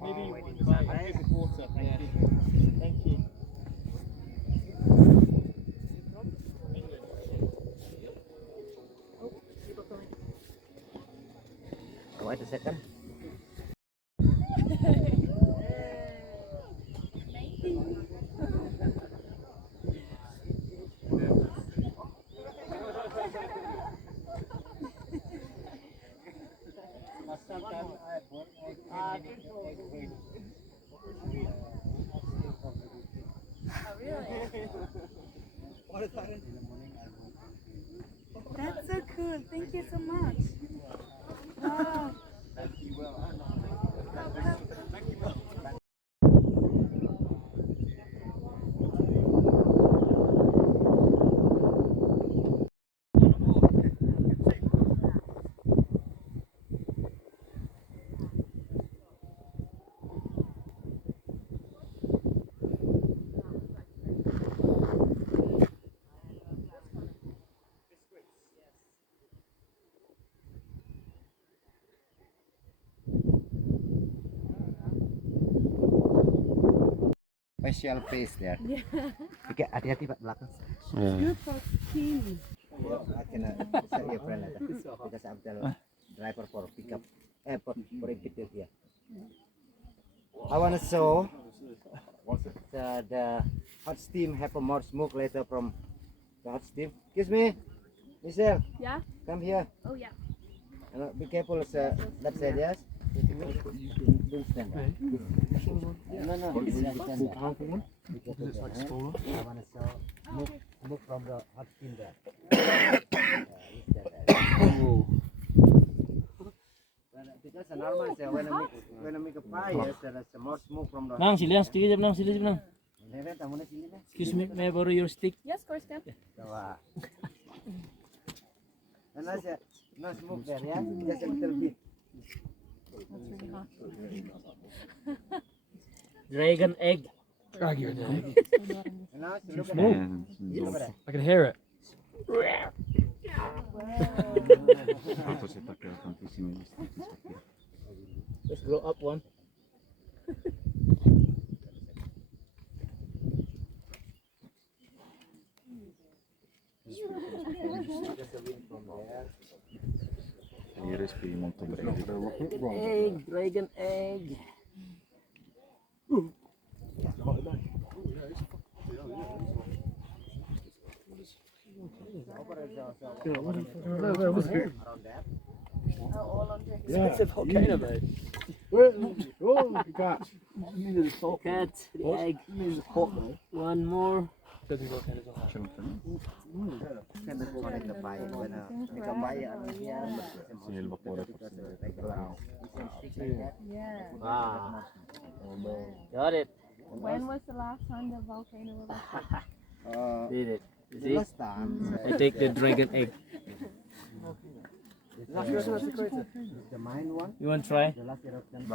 Maybe you want to buy a drink of water. Thank you. Thank you. Wait a second. That's so cool. Thank you so much. Wow. Special place there. Yeah. Oke, hati-hati Pak belakang. Good for skin. I can set your friend later because I'm the driver for pickup. For pick here. I want to show the hot steam have a more smoke later from the hot steam. Excuse me, Michelle. Yeah? Come here. Oh, yeah. Be careful. Left side, yes. Don't stand there. No. Stand there. It's like smaller. I want to show move from the hot steam there. Because normal when I make a fire, there is more smoke from the. Nang, sili lang. Sili lang. Sili lang. Excuse me, may I borrow your stick? Yes, of course, Cap. And no smoke there, yeah? Just a little bit. That's really hot. Dragon egg. Dragon egg. And now look at Smoke. that. Look at that. I can hear it. Let's blow up one. Egg, dragon egg. Around that. Expensive volcano, mate. Cat, the egg. One more. Can connect the fire when make a fire here. Yeah. Wow. Got it. When was the last time the volcano was Did it. You The see? last time I take the dragon egg. the main one. You want to try? The last eruption.